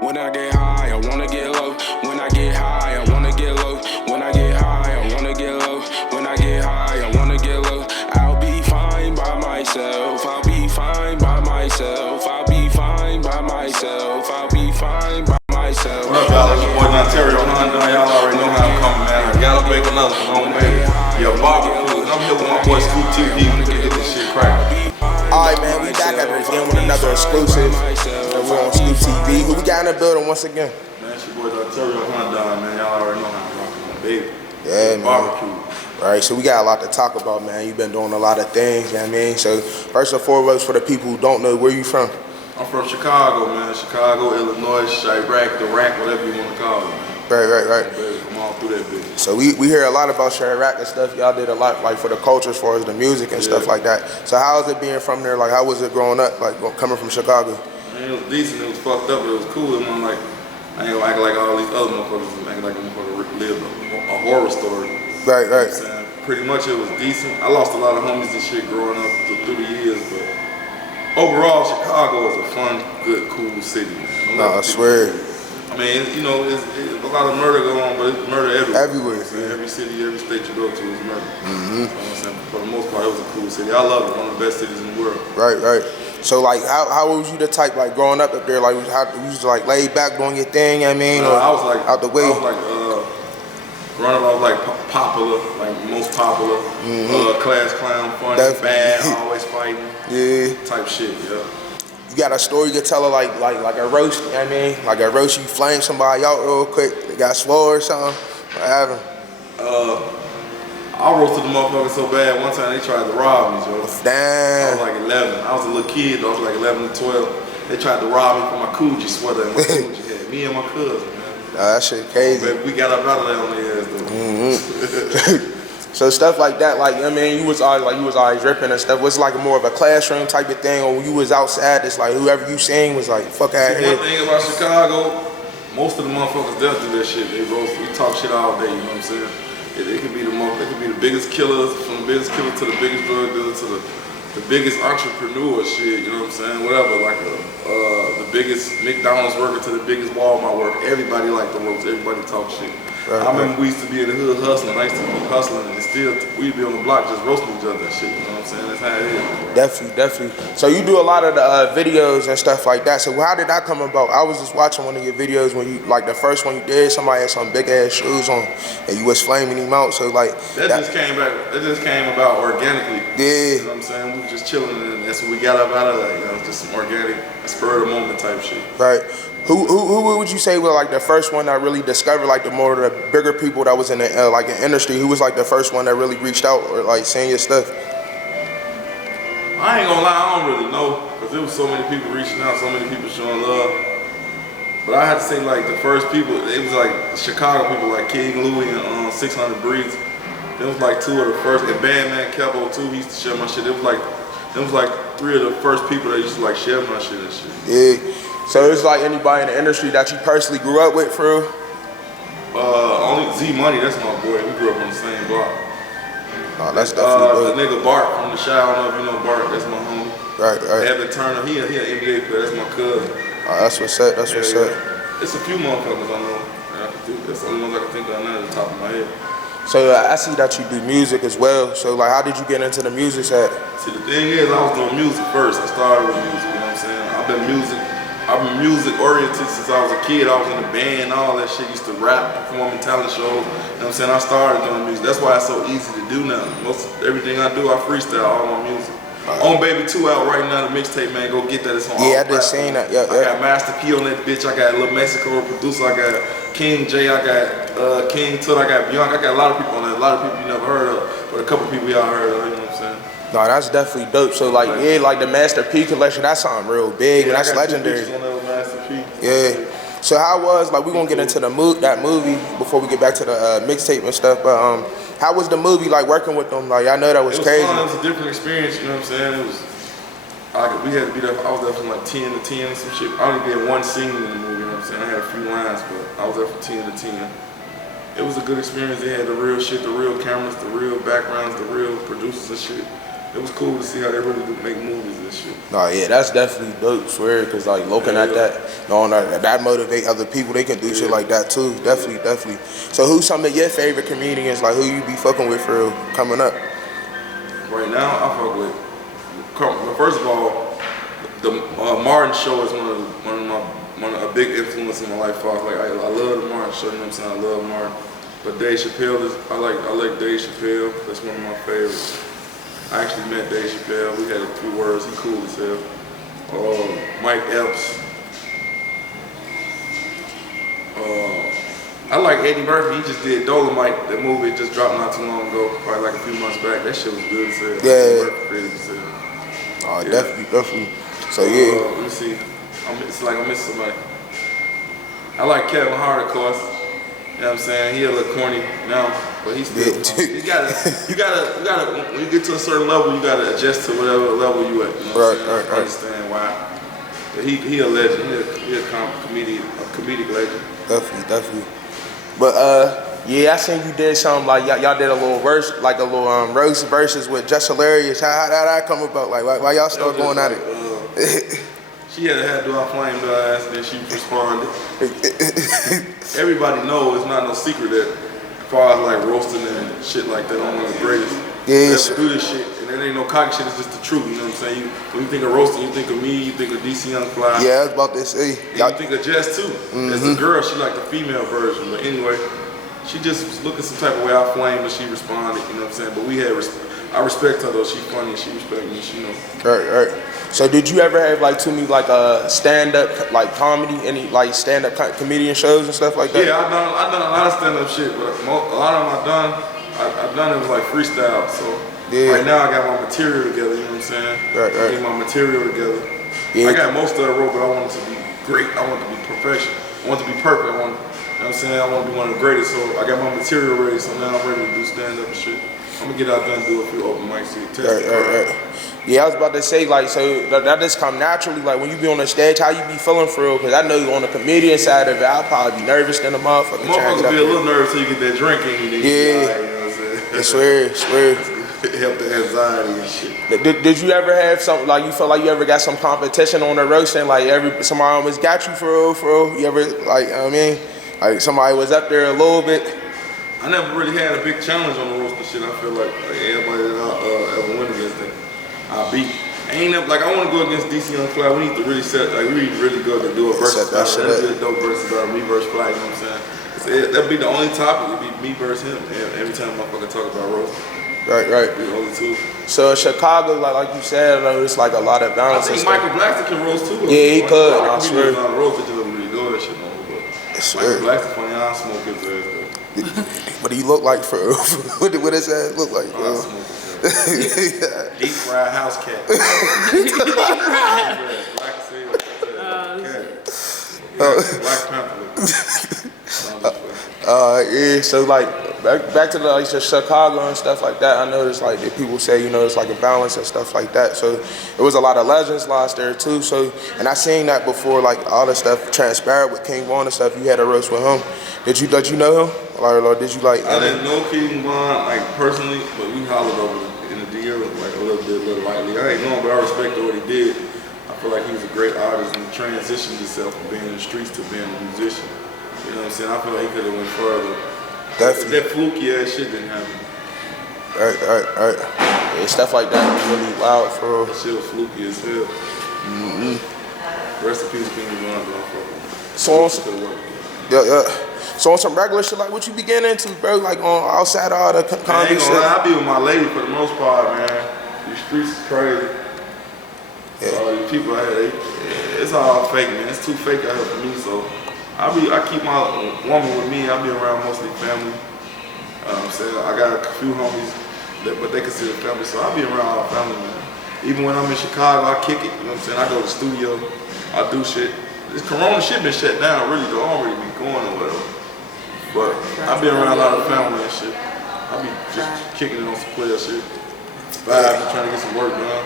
When I get high, I wanna get low. When I get high, I wanna get low. When I get high, I wanna get low. When I get high, I wanna get low. I'll be fine by myself. I'll be fine by myself. I'll be fine by myself. I'll be fine by myself. What up, y'all? It's your boy Donterio. Y'all already know how I'm coming, man. I gotta make another one, baby. Your barbecue. I'm here with my boy Scoop TV. We gonna get this shit cracking. Alright, man, we back at it again with another exclusive. We're on Scoop TV. Who we got in the building once again? Man, it's your boy Donterio, man. Y'all already know how I'm rocking on, baby. Yeah, man. Barbecue. Alright, so we got a lot to talk about, man. You've been doing a lot of things, you know what I mean? So, first and foremost, for the people who don't know, where you from? I'm from Chicago, man. Chicago, Illinois, Chirac, the rack, whatever you want to call it, man. Right. Baby, come on through that bitch. So we hear a lot about Chirac and stuff. Y'all did a lot, like, for the culture as far as the music and stuff like that. So how is it being from there? Like, how was it growing up, like, coming from Chicago? Man, it was decent. It was fucked up, but it was cool. It wasn't like, I ain't gonna act like all these other motherfuckers acting like a motherfucker lived a horror story. Right. You know what I'm saying? Pretty much it was decent. I lost a lot of homies and shit growing up through the years, but overall, Chicago is a fun, good, cool city, man. No, I swear. I mean, you know, it's a lot of murder going on, but it's murder everywhere. Everywhere, man. Every city, every state you go to is murder. Mm-hmm. You know what I'm saying? For the most part, it was a cool city. I love it. One of the best cities in the world. Right. So, like, how was you the type, like, growing up there? Like, how you was, like, laid back doing your thing, you know what I mean? Or I was like, out the way? I was like, growing up, I was like popular, like most popular, class clown, funny, bad, always fighting, type shit, yeah. You got a story to tell her, like a roast, you know what I mean? Like a roast, you flame somebody out real quick, they got swore or something, what happened? I roasted the motherfucker so bad, one time they tried to rob me, Joe. Damn. I was like 11, I was a little kid, I was like 11 to 12. They tried to rob me for my Coogee sweater and my Coogee hat, me and my cousin, man. Nah, that shit crazy. Baby, we got up out of there on their ass, though. So stuff like that, like, I mean, you was always ripping and stuff. Was it like more of a classroom type of thing, or when you was outside, it's like whoever you seen was like, fuck out here. One thing about Chicago, most of the motherfuckers there do that shit. They roast, we talk shit all day, you know what I'm saying? It could be the biggest killers, from the biggest killer to the biggest drug dealer to the biggest entrepreneur shit, you know what I'm saying? Whatever, like the biggest McDonald's worker to the biggest Walmart worker. Everybody like the roast, everybody talk shit. Right, I remember we used to be in the hood hustling. I used to be hustling, and still we'd be on the block just roasting each other and shit. You know what I'm saying? That's how it is. Definitely. So you do a lot of the videos and stuff like that. So how did that come about? I was just watching one of your videos when you, like the first one you did, somebody had some big ass shoes on, and you was flaming him out. So like that just came about organically. Yeah. You know what I'm saying? We were just chilling, and that's what we got up out of that. You know, just some organic, spur of the moment type shit. Right. Who would you say was like the first one that really discovered, like the bigger people that was in the like the industry? Who was like the first one that really reached out or like seeing your stuff? I ain't gonna lie, I don't really know, because there was so many people reaching out, so many people showing love. But I had to say, like, the first people, it was like Chicago people, like King Louie and 600 Breeds. It was like two of the first, and Bandman Kevo too, he used to share my shit. It was like three of the first people that used to like share my shit and shit. Yeah. So it's like anybody in the industry that you personally grew up with, for real? Only Z Money, that's my boy. We grew up on the same block. Oh, that's definitely the nigga Bart from the Shy, I don't know if you know Bart, that's my homie. Right. Evan Turner, he an NBA player, that's my cousin. That's what's up, that's what's up. It's a few motherfuckers I know. That's the only ones I can think of now at the top of my head. So I see that you do music as well. So like, how did you get into the music set? See, the thing is, I was doing music first. I started with music, you know what I'm saying? I've been music oriented since I was a kid. I was in a band, all that shit. Used to rap, perform in talent shows. You know what I'm saying? I started doing music. That's why it's so easy to do now. Everything I do, I freestyle all my music. On Baby 2 out right now, the mixtape, man. Go get that. It's on all I just seen that. Yeah. I got Master P on that bitch. I got Lil Mexico, producer. I got King J. I got King Tut. I got Beyond. I got a lot of people on that. A lot of people you never heard of, but a couple people y'all heard of. You know what I'm saying? No, that's definitely dope. So like, like the Master P collection, that's something real big, and that's legendary. On that Master P. Yeah. So how was, like, we gonna get into that movie before we get back to the mixtape and stuff, but how was the movie, like, working with them? Like, I know that was crazy. Fun. It was a different experience, you know what I'm saying? It was, we had to be there, I was there from like 10 to 10 and some shit. I only did one scene in the movie, you know what I'm saying? I had a few lines, but I was there from 10 to 10. It was a good experience. They had the real shit, the real cameras, the real backgrounds, the real producers and shit. it was cool to see how they really do make movies and shit. Nah, yeah, that's definitely dope, swear, because like looking at that, knowing that motivate other people, they can do shit like that too. Definitely. So who's some of your favorite comedians, like who you be fucking with for real, coming up? Right now, I fuck with, first of all, the Martin Show is a big influence in my life. Like I love the Martin Show, you know what I'm saying? I love Martin. But Dave Chappelle I like Dave Chappelle. That's one of my favorites. I actually met Dave Chappelle. We had a few words. He cool as hell. Mike Epps. I like Eddie Murphy. He just did Dolomite. That movie just dropped not too long ago, probably like a few months back. That shit was good as hell. Yeah. Crazy as hell. Oh, yeah. Definitely. So yeah. Let me see. It's like I missed somebody. I like Kevin Hart, of course. You know what I'm saying? He a little corny now, but he's still. You gotta. When you get to a certain level, you gotta adjust to whatever level you at. You know what I'm saying? I understand why. But he a legend. He a comedic legend. Definitely. But yeah, I seen you did something like y'all did a little verse, like a little roast verses with Just Hilarious. How that come about? Like why y'all start going at it? She had a hat do I flame her ass, and then she responded. Everybody knows it's not no secret that as far as like roasting and shit like that, I'm one of the greatest. Yeah, do this shit, and it ain't no cocky shit. It's just the truth. You know what I'm saying? When you think of roasting, you think of me. You think of DC Young Fly. Yeah, I was about to say. You think of Jess too. As the girl, she like the female version. But anyway, she just was looking some type of way I flamed, and she responded. You know what I'm saying? But we had I respect her though. She funny and she respect me. She know. Right. So did you ever have like like a stand up like comedy, any like stand up comedian shows and stuff like that? Yeah, I've done a lot of stand up shit, but a lot of them I've done it was like freestyle. So right now I got my material together. You know what I'm saying? Right. Get my material together. Yeah. I got most of the road, but I want it to be great. I want it to be perfection. I want it to be perfect. You know what I'm saying? I want to be one of the greatest. So I got my material ready. So now I'm ready to do stand up and shit. I'm gonna get out there and do a few open mics here. Right. Yeah, I was about to say, like, so that just come naturally, like, when you be on the stage, how you be feeling for real? Because I know you on the comedian side of it, I'll probably be nervous than a motherfucker. Motherfuckers be a little nervous till you get that drink in you. Yeah. You know what I'm I saying? swear. Help the anxiety and shit. Did you ever have something, like, you felt like you ever got some competition on the roasting, like, somebody almost got you for real? You ever, like, you know what I mean? Like, somebody was up there a little bit? I never really had a big challenge on the roasting shit. I feel like everybody that I ever went against them, I beat. I want to go against DC Young Fly. We need to really we really go to do a versus battle. That'd be a dope versus battle, me versus Fly, you know what I'm saying? That'd be the only topic, it'd be me versus him every time I fucking talk about roasting. Right. Be the only two. So Chicago, like you said, it's like a lot of balance. I think Michael Blackson can roast too. Yeah, he could. I swear. Not roast, it just doesn't really do that shit no more. Michael Blackson funny. I smoke his ass though. What do you look like for what does that look like, bro? Deep fried house cat. Black Panther. Yeah, so like back to the Chicago and stuff like that. I noticed like that people say, it's like a balance and stuff like that. So it was a lot of legends lost there too. So, and I seen that before, like all the stuff transpired with King Von and stuff. You had a roast with him. Did you know him? Or did you like? I didn't know King Von like personally, but we hollered over in the DM like a little lightly. I ain't know him, but I respected what he did. I feel like he was a great artist and transitioned himself from being in the streets to being a musician. You know what I'm saying? I feel like he could have went further. Definitely. That fluky ass shit didn't happen. Right. Yeah, stuff like that was really wild for real. That shit was fluky as hell. Rest in peace, King Von. So So on some regular shit, like what you be getting into, bro? Like on outside of all the comedy shit? I be with my lady for the most part, man. These streets is crazy. Yeah. All these people out here, it's all fake, man. It's too fake out here for me, so I keep my woman with me. I be around mostly family. I got a few homies, but they consider family, so I be around all family, man. Even when I'm in Chicago, I kick it, you know what I'm saying? I go to the studio, I do shit. This Corona shit been shut down, really, though. I don't really be going or whatever. But I be around a lot of family and shit. I be just kicking it on some player shit. Vibes, trying to get some work done.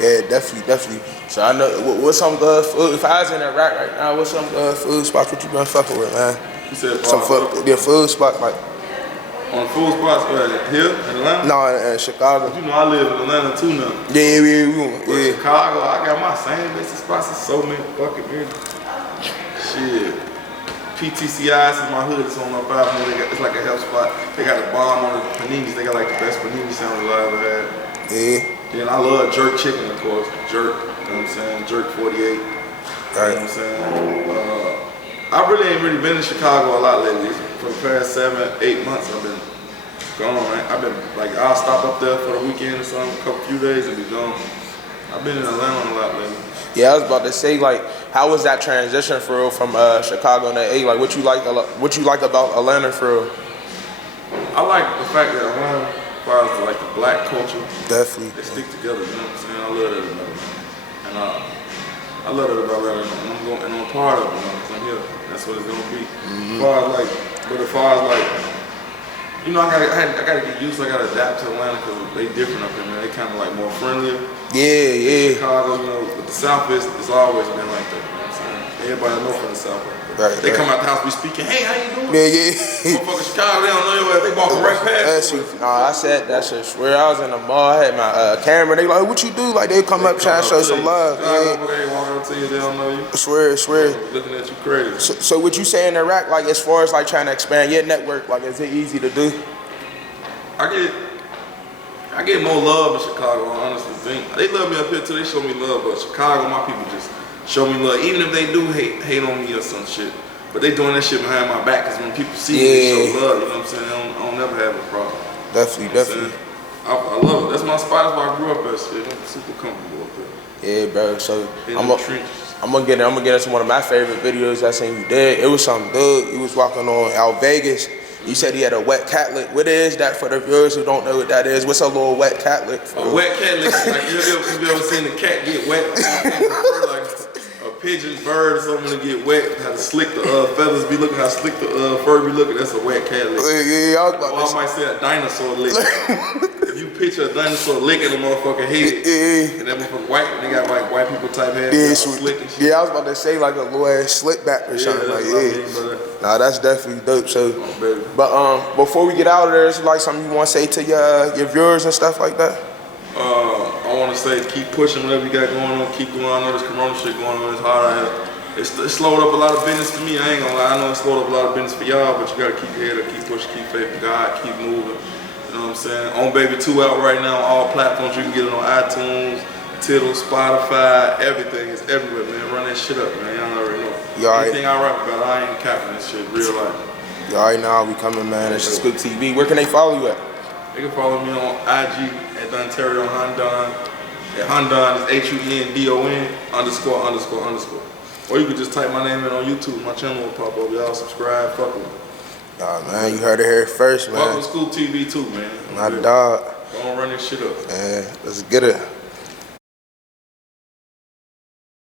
Yeah, definitely. So I know, what's some good food? If I was in that rack right now, what's some good food spots? What you been fucking with, man? You said some food spot, like. On the food spots, here in Atlanta? No, in Chicago. You know I live in Atlanta too now. Yeah. Chicago, I got my same basic spots in so many fucking minutes. Shit. PTCI's in my hood, it's on my 500. It's like a health spot. They got a bomb on the paninis. They got like the best panini sandwich I ever had. Yeah. Then I love jerk chicken, of course. Jerk, you know what I'm saying? Jerk 48. You know what I'm saying? I really ain't been in Chicago a lot lately. For the past 7-8 months, I've been gone. Right? I've been like, I'll stop up there for the weekend or something, few days and be gone. I've been in Atlanta a lot lately. Yeah, I was about to say, like, how was that transition for real from Chicago to LA? Like, what you like about Atlanta for real? I like the fact that Atlanta, as far as like the black culture, Definitely. they stick together. You know what I'm saying? I love that about it. And I love that about Atlanta, and I'm a part of it, because I'm here. That's what it's gonna be. As far as like, you know, I gotta get used. I gotta adapt to Atlanta because they different up here, man. They kind of like more friendlier. Yeah. Chicago, you know, but the South it's always been like that. You know what I'm saying? Everybody know from the South. Right. They come out the house, be speaking. Hey, how you doing? Yeah. Motherfucker Chicago, they don't know your ass. They walking right past you. I said that shit. Swear I was in the mall, I had my camera. They like, what you do? Like they come up trying to show some love. Chicago, they ain't walking up to you. They don't know you. Swear. Looking at you crazy. So what you say in Iraq, like as far as like trying to expand your network, like is it easy to do? I get more love in Chicago, I honestly think. They love me up here too, they show me love, but Chicago, my people just show me love. Even if they do hate on me or some shit. But they doing that shit behind my back, because when people see me, they show love, you know what I'm saying? I don't never have a problem. Definitely. I love it. That's my spot, that's where I grew up at shit. I'm super comfortable up there. Yeah, bro. So I'm gonna get into one of my favorite videos I seen you did. It was some dude, he was walking on out Vegas. You said he had a wet cat lick. What is that for the viewers who don't know what that is? What's a little wet cat lick for? A wet cat lick, like you ever seen a cat get wet? Like a pigeon, bird, or something to get wet, how slick the feathers be looking, how slick the fur be looking, that's a wet cat lick. Yeah, I was about to say. I might say a dinosaur lick. If you picture a dinosaur licking a motherfucking head, and that motherfucker white, they got like white people type hair, slick and shit. Yeah, I was about to say like a little ass slick back or something like Nah, that's definitely dope. So, but before we get out of there, is like something you want to say to your viewers and stuff like that? I want to say keep pushing whatever you got going on, keep going. I know this corona shit going on, it's hard out here. It slowed up a lot of business for me, I ain't gonna lie. I know it slowed up a lot of business for y'all, but you gotta keep your head up, keep pushing, keep faith in God, keep moving. You know what I'm saying? On Baby 2 out right now on all platforms. You can get it on iTunes, Tidal, Spotify, everything. It's everywhere, man. Run that shit up, man. Y'all already know. Anything I rap about, I ain't capping this shit, real life. You already know how we coming, man. It's just good TV. Where can they follow you at? They can follow me on IG at Donterio Hundon. At Hundon is HUNDON ___. Or you can just type my name in on YouTube. My channel will pop up. Y'all subscribe, fuck with me. Nah, man, you heard it here first, man. Fuck with School TV too, man. My dog. Don't run this shit up. Man, let's get it.